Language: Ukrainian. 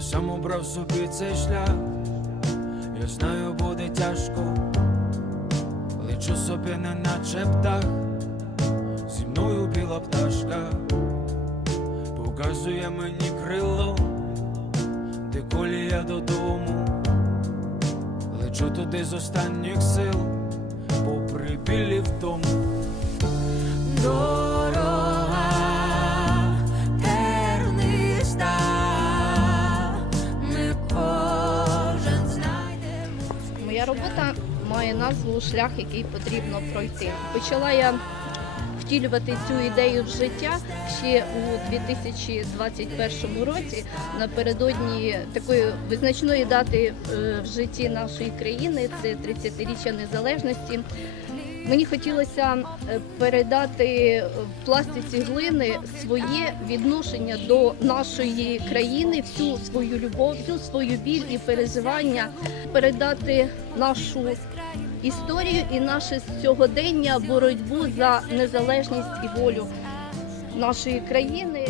Сам обрав собі цей шлях, я знаю, буде тяжко, лечу собі не наче птах, зі мною біла пташка, показує мені крило, де колія додому, лечу туди з останніх сил, попри білі втому. Дорога робота має назву Шлях, який потрібно пройти. Почала я втілювати цю ідею в життя ще у 2021 році, напередодні такої визначної дати е, в житті нашої країни, це 30-річчя незалежності. Мені хотілося е, передати в пластиці глини своє відношення до нашої країни, всю свою любов, всю свою біль і переживання, передати нашу історію і наше сьогодення, боротьбу за незалежність і волю нашої країни.